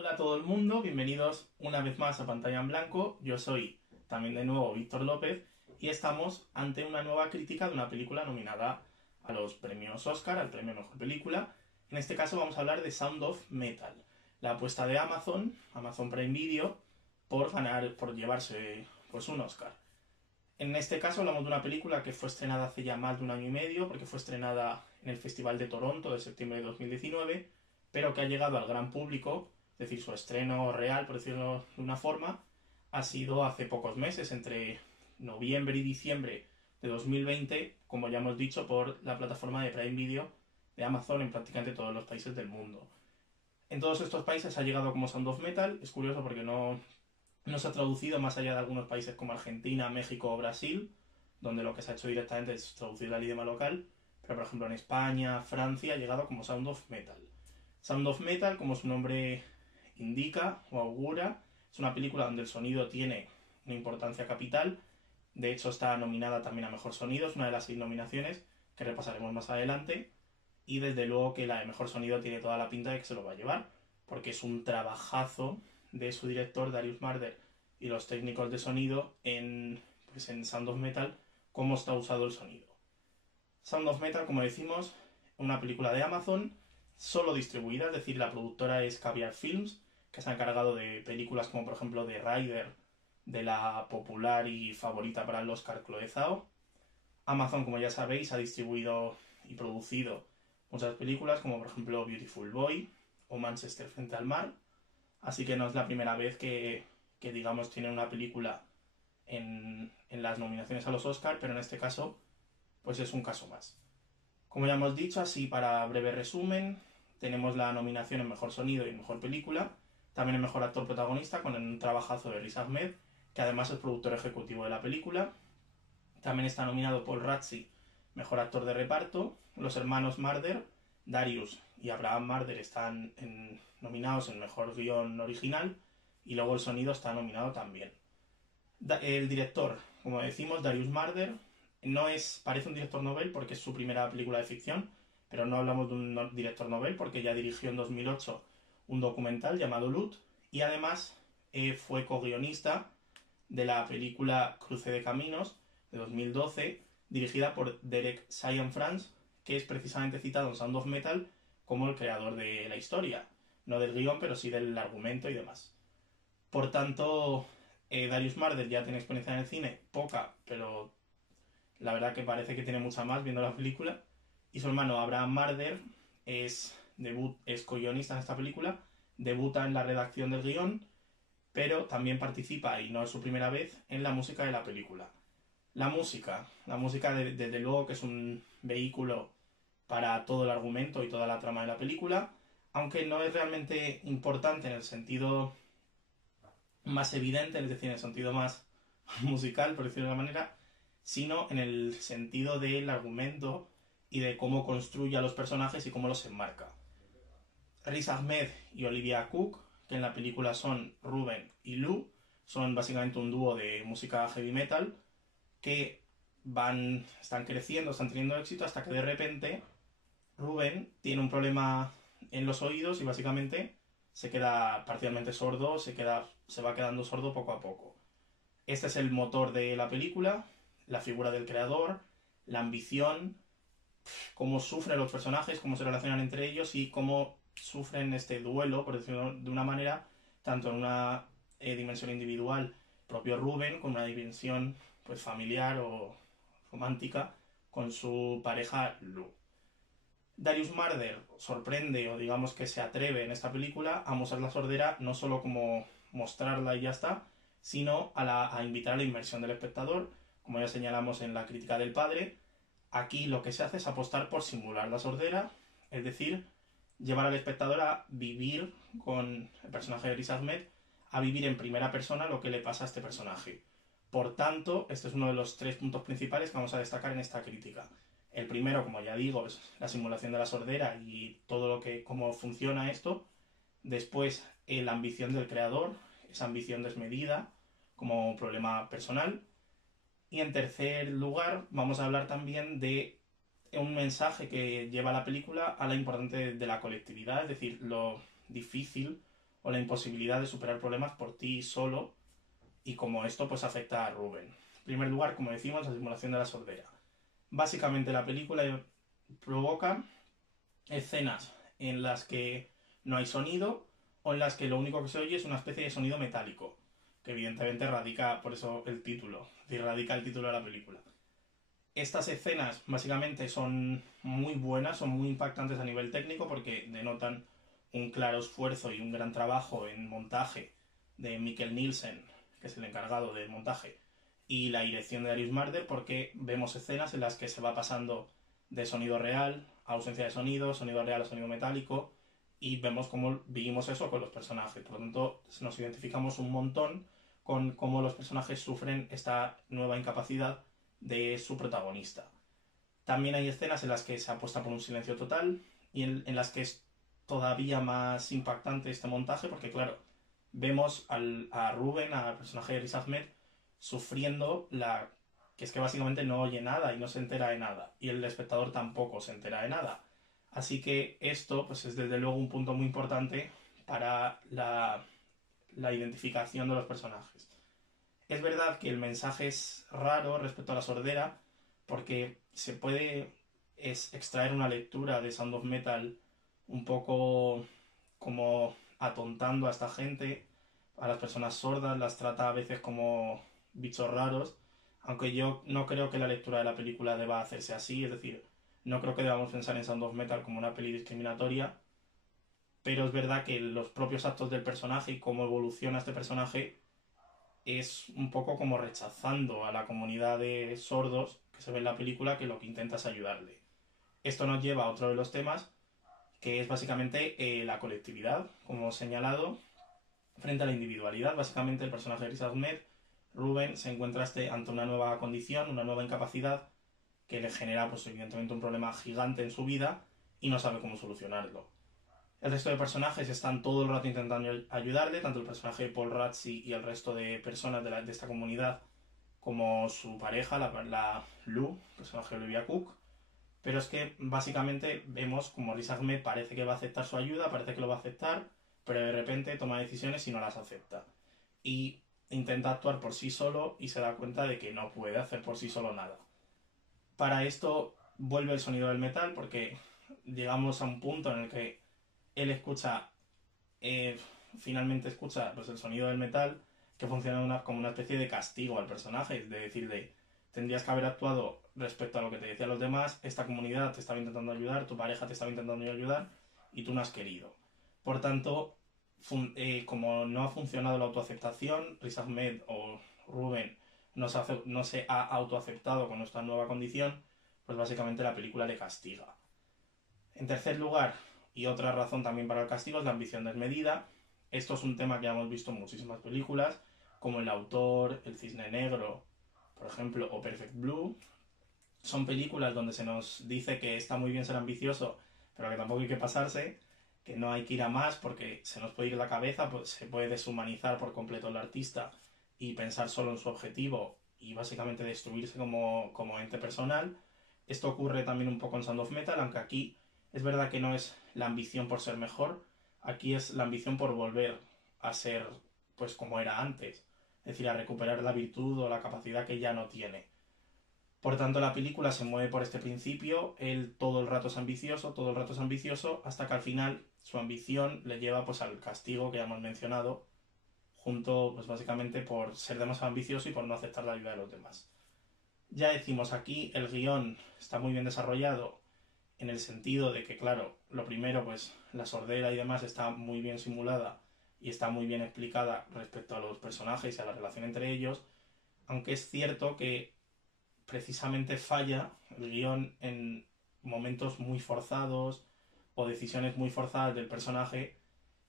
Hola a todo el mundo, bienvenidos una vez más a Pantalla en Blanco. Yo soy también de nuevo Víctor López y estamos ante una nueva crítica de una película nominada a los premios Oscar, al premio Mejor Película. En este caso vamos a hablar de Sound of Metal, la apuesta de Amazon Prime Video, por llevarse pues un Oscar. En este caso hablamos de una película que fue estrenada hace ya más de un año y medio, porque fue estrenada en el Festival de Toronto de septiembre de 2019, pero que ha llegado al gran público, es decir, su estreno real, por decirlo de una forma, ha sido hace pocos meses, entre noviembre y diciembre de 2020, como ya hemos dicho, por la plataforma de Prime Video de Amazon en prácticamente todos los países del mundo. En todos estos países ha llegado como Sound of Metal. Es curioso porque no se ha traducido más allá de algunos países como Argentina, México o Brasil, donde lo que se ha hecho directamente es traducir al idioma local, pero por ejemplo en España, Francia ha llegado como Sound of Metal. Sound of Metal, como su nombre indica o augura, es una película donde el sonido tiene una importancia capital. De hecho está nominada también a Mejor Sonido, es una de las 6 nominaciones que repasaremos más adelante, y desde luego que la de Mejor Sonido tiene toda la pinta de que se lo va a llevar, porque es un trabajazo de su director Darius Marder y los técnicos de sonido en Sound of Metal, cómo está usado el sonido. Sound of Metal, como decimos, una película de Amazon, solo distribuida, es decir, la productora es Caviar Films, que se ha encargado de películas como por ejemplo The Rider, de la popular y favorita para el Oscar Chloe Zhao. Amazon, como ya sabéis, ha distribuido y producido muchas películas como por ejemplo Beautiful Boy o Manchester frente al mar, así que no es la primera vez que digamos tiene una película en las nominaciones a los Oscar, pero en este caso pues es un caso más. Como ya hemos dicho, así para breve resumen, tenemos la nominación en Mejor Sonido y en Mejor Película, también en Mejor Actor Protagonista con un trabajazo de Riz Ahmed, que además es productor ejecutivo de la película. También está nominado Paul Raci, Mejor Actor de Reparto. Los hermanos Marder, Darius y Abraham Marder, están nominados en Mejor Guión Original, y luego el sonido está nominado también. El director, como decimos, Darius Marder, parece un director novel porque es su primera película de ficción, pero no hablamos de un director novel porque ya dirigió en 2008 un documental llamado Loot, y además fue co-guionista de la película Cruce de Caminos de 2012, dirigida por Derek Cianfrance, que es precisamente citado en Sound of Metal como el creador de la historia, no del guión, pero sí del argumento y demás. Por tanto, Darius Marder ya tiene experiencia en el cine, poca, pero la verdad que parece que tiene mucha más viendo la película. Y su hermano Abraham Marder es co-guionista en esta película, debuta en la redacción del guión, pero también participa, y no es su primera vez, en la música de la película. La música desde luego que es un vehículo para todo el argumento y toda la trama de la película, aunque no es realmente importante en el sentido más evidente, es decir, en el sentido más musical, por decirlo de una manera, sino en el sentido del argumento y de cómo construye a los personajes y cómo los enmarca. Riz Ahmed y Olivia Cook, que en la película son Ruben y Lou, son básicamente un dúo de música heavy metal que están creciendo, están teniendo éxito, hasta que de repente Ruben tiene un problema en los oídos y básicamente se queda parcialmente sordo, se va quedando sordo poco a poco. Este es el motor de la película, la figura del creador, la ambición, cómo sufren los personajes, cómo se relacionan entre ellos y cómo sufren este duelo, por decirlo de una manera, tanto en una dimensión individual, propio Ruben, como una dimensión pues familiar o romántica con su pareja Lou. Darius Marder sorprende, o digamos que se atreve en esta película a mostrar la sordera no solo como mostrarla y ya está, sino a invitar a la inmersión del espectador, como ya señalamos en la crítica del padre. Aquí lo que se hace es apostar por simular la sordera, es decir, llevar al espectador a vivir con el personaje de Riz Ahmed, a vivir en primera persona lo que le pasa a este personaje. Por tanto, este es uno de los 3 puntos principales que vamos a destacar en esta crítica. El primero, como ya digo, es la simulación de la sordera y cómo funciona esto. Después, la ambición del creador, esa ambición desmedida como problema personal. Y en tercer lugar, vamos a hablar también de un mensaje que lleva la película a la importancia de la colectividad, es decir, lo difícil o la imposibilidad de superar problemas por ti solo y cómo esto pues afecta a Rubén. En primer lugar, como decimos, la simulación de la sordera. Básicamente la película provoca escenas en las que no hay sonido o en las que lo único que se oye es una especie de sonido metálico, que evidentemente radica, por eso el título, radica el título de la película. Estas escenas básicamente son muy buenas, son muy impactantes a nivel técnico porque denotan un claro esfuerzo y un gran trabajo en montaje de Mikkel Nielsen, que es el encargado del montaje, y la dirección de Darius Marder, porque vemos escenas en las que se va pasando de sonido real a ausencia de sonido, sonido real a sonido metálico, y vemos cómo vivimos eso con los personajes. Por lo tanto, nos identificamos un montón con cómo los personajes sufren esta nueva incapacidad de su protagonista. También hay escenas en las que se apuesta por un silencio total y en las que es todavía más impactante este montaje porque, claro, vemos a Rubén, al personaje de Riz Ahmed, sufriendo que es que básicamente no oye nada y no se entera de nada. Y el espectador tampoco se entera de nada. Así que esto pues es desde luego un punto muy importante para la identificación de los personajes. Es verdad que el mensaje es raro respecto a la sordera porque se puede extraer una lectura de Sound of Metal un poco como atontando a esta gente, a las personas sordas, las trata a veces como bichos raros, aunque yo no creo que la lectura de la película deba hacerse así, es decir, no creo que debamos pensar en Sound of Metal como una peli discriminatoria, pero es verdad que los propios actos del personaje y cómo evoluciona este personaje es un poco como rechazando a la comunidad de sordos que se ve en la película, que lo que intenta es ayudarle. Esto nos lleva a otro de los temas, que es básicamente la colectividad, como señalado, frente a la individualidad. Básicamente el personaje de Riz Ahmed, Rubén, se encuentra ante una nueva condición, una nueva incapacidad que le genera pues evidentemente un problema gigante en su vida y no sabe cómo solucionarlo. El resto de personajes están todo el rato intentando ayudarle, tanto el personaje de Paul Ratsey y el resto de personas de esta comunidad como su pareja, la Lou, el personaje de Olivia Cook. Pero es que básicamente vemos como Riz Ahmed parece que va a aceptar su ayuda, parece que lo va a aceptar, pero de repente toma decisiones y no las acepta. Y intenta actuar por sí solo y se da cuenta de que no puede hacer por sí solo nada. Para esto vuelve el sonido del metal porque llegamos a un punto en el que él finalmente escucha pues, el sonido del metal que funciona como una especie de castigo al personaje, de decirle, tendrías que haber actuado respecto a lo que te decían los demás, esta comunidad te estaba intentando ayudar, tu pareja te estaba intentando ayudar y tú no has querido. Por tanto, como no ha funcionado la autoaceptación, Riz Ahmed o Rubén no se ha autoaceptado con esta nueva condición, pues básicamente la película le castiga. En tercer lugar, y otra razón también para el castigo, es la ambición desmedida. Esto es un tema que ya hemos visto en muchísimas películas, como El Autor, El Cisne Negro, por ejemplo, o Perfect Blue. Son películas donde se nos dice que está muy bien ser ambicioso, pero que tampoco hay que pasarse, que no hay que ir a más porque se nos puede ir la cabeza, pues se puede deshumanizar por completo el artista y pensar solo en su objetivo y básicamente destruirse como ente personal. Esto ocurre también un poco en Sound of Metal, aunque aquí es verdad que no es la ambición por ser mejor, aquí es la ambición por volver a ser pues como era antes, es decir, a recuperar la virtud o la capacidad que ya no tiene. Por tanto, la película se mueve por este principio, él todo el rato es ambicioso, hasta que al final su ambición le lleva pues al castigo que ya hemos mencionado, junto pues básicamente por ser demasiado ambicioso y por no aceptar la ayuda de los demás. Ya decimos aquí, el guión está muy bien desarrollado en el sentido de que, claro, lo primero, pues la sordera y demás está muy bien simulada y está muy bien explicada respecto a los personajes y a la relación entre ellos, aunque es cierto que precisamente falla el guión en momentos muy forzados o decisiones muy forzadas del personaje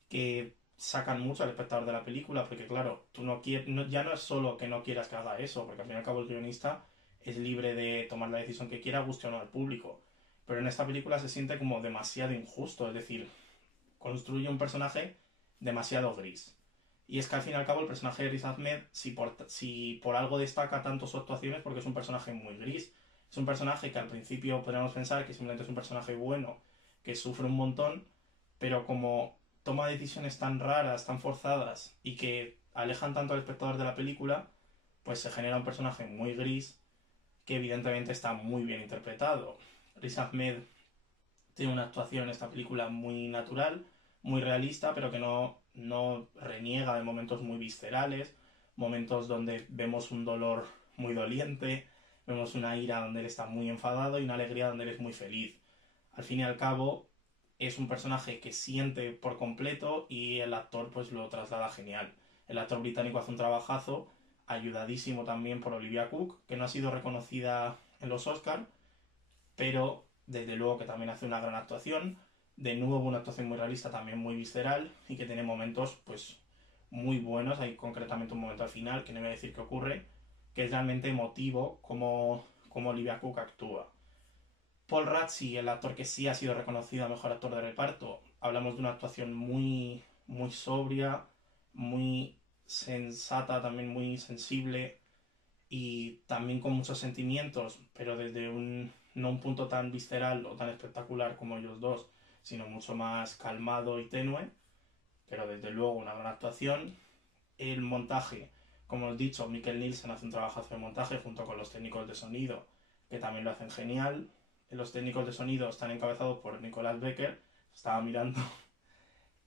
que sacan mucho al espectador de la película, porque claro, tú ya no es solo que no quieras que haga eso, porque al fin y al cabo el guionista es libre de tomar la decisión que quiera, guste o no al público, pero en esta película se siente como demasiado injusto, es decir, construye un personaje demasiado gris. Y es que al fin y al cabo el personaje de Riz Ahmed, si por algo destaca tanto su actuación, es porque es un personaje muy gris. Es un personaje que al principio podríamos pensar que simplemente es un personaje bueno, que sufre un montón, pero como toma decisiones tan raras, tan forzadas y que alejan tanto al espectador de la película, pues se genera un personaje muy gris que evidentemente está muy bien interpretado. Riz Ahmed tiene una actuación en esta película muy natural, muy realista, pero que no reniega de momentos muy viscerales, momentos donde vemos un dolor muy doliente, vemos una ira donde él está muy enfadado y una alegría donde él es muy feliz. Al fin y al cabo, es un personaje que siente por completo y el actor pues lo traslada genial. El actor británico hace un trabajazo, ayudadísimo también por Olivia Cooke, que no ha sido reconocida en los Oscars, pero desde luego que también hace una gran actuación. De nuevo una actuación muy realista, también muy visceral y que tiene momentos pues muy buenos. Hay concretamente un momento al final, que no voy a decir qué ocurre, que es realmente emotivo como Olivia Cooke actúa. Paul Raci, el actor que sí ha sido reconocido a mejor actor de reparto, hablamos de una actuación muy, muy sobria, muy sensata, también muy sensible y también con muchos sentimientos, pero desde no un punto tan visceral o tan espectacular como ellos dos, sino mucho más calmado y tenue, pero desde luego una gran actuación. El montaje, como os he dicho, Mikkel Nielsen hace un trabajazo de montaje junto con los técnicos de sonido, que también lo hacen genial. Los técnicos de sonido están encabezados por Nicolas Becker, estaba mirando,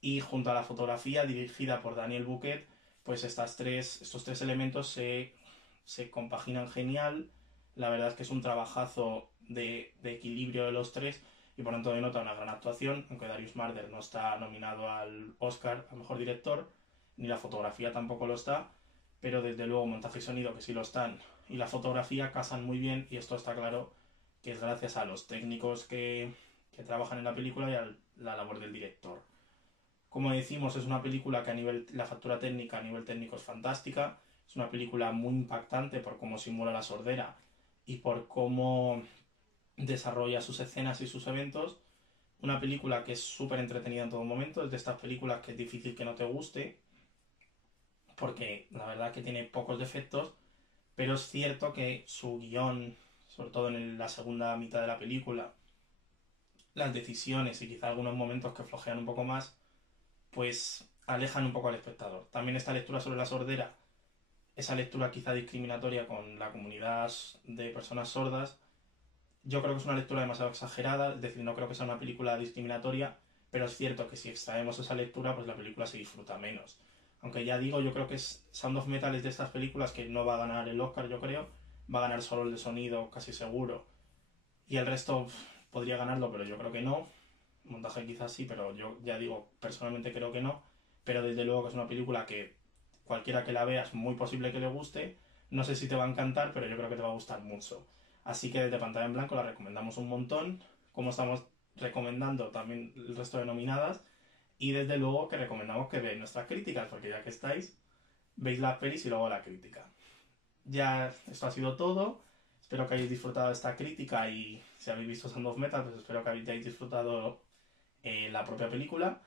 y junto a la fotografía dirigida por Daniel Bouquet, pues estos tres elementos se compaginan genial. La verdad es que es un trabajazo de equilibrio de los tres y por tanto denota una gran actuación, aunque Darius Marder no está nominado al Oscar a Mejor Director, ni la fotografía tampoco lo está, pero desde luego montaje y sonido que sí lo están y la fotografía casan muy bien y esto está claro que es gracias a los técnicos que trabajan en la película y a la labor del director. Como decimos, es una película que la factura técnica a nivel técnico es fantástica, es una película muy impactante por cómo simula la sordera y por cómo desarrolla sus escenas y sus eventos. Una película que es súper entretenida en todo momento, es de estas películas que es difícil que no te guste, porque la verdad que tiene pocos defectos, pero es cierto que su guión, sobre todo en la segunda mitad de la película, las decisiones y quizá algunos momentos que flojean un poco más, pues alejan un poco al espectador. También esta lectura sobre la sordera, esa lectura quizá discriminatoria con la comunidad de personas sordas, yo creo que es una lectura demasiado exagerada, es decir, no creo que sea una película discriminatoria, pero es cierto que si extraemos esa lectura, pues la película se disfruta menos. Aunque ya digo, yo creo que Sound of Metal es de estas películas que no va a ganar el Oscar, yo creo, va a ganar solo el de sonido, casi seguro, y el resto podría ganarlo, pero yo creo que no. Montaje quizás sí, pero yo ya digo, personalmente creo que no, pero desde luego que es una película que cualquiera que la vea es muy posible que le guste. No sé si te va a encantar, pero yo creo que te va a gustar mucho. Así que desde Pantalla en Blanco la recomendamos un montón, como estamos recomendando también el resto de nominadas, y desde luego que recomendamos que veáis nuestras críticas, porque ya que estáis, veis las pelis y luego la crítica. Ya esto ha sido todo. Espero que hayáis disfrutado de esta crítica y si habéis visto Sound of Metal, pues espero que hayáis disfrutado la propia película.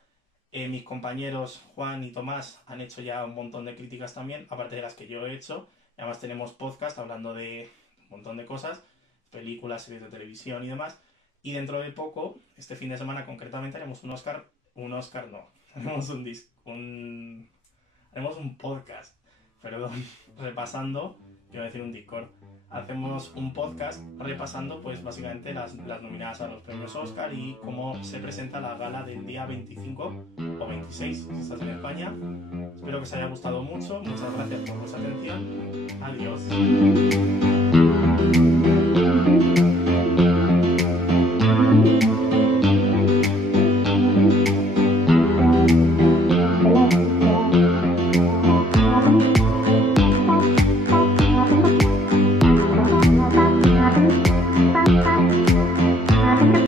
Mis compañeros Juan y Tomás han hecho ya un montón de críticas también, aparte de las que yo he hecho. Además tenemos podcast hablando de un montón de cosas, películas, series de televisión y demás. Y dentro de poco, este fin de semana concretamente, haremos haremos un podcast, perdón, repasando, quiero decir un Discord. Hacemos un podcast repasando pues básicamente las nominadas a los premios Oscar y cómo se presenta la gala del día 25 o 26 si estás en España. Espero que os haya gustado mucho, muchas gracias por vuestra atención, adiós.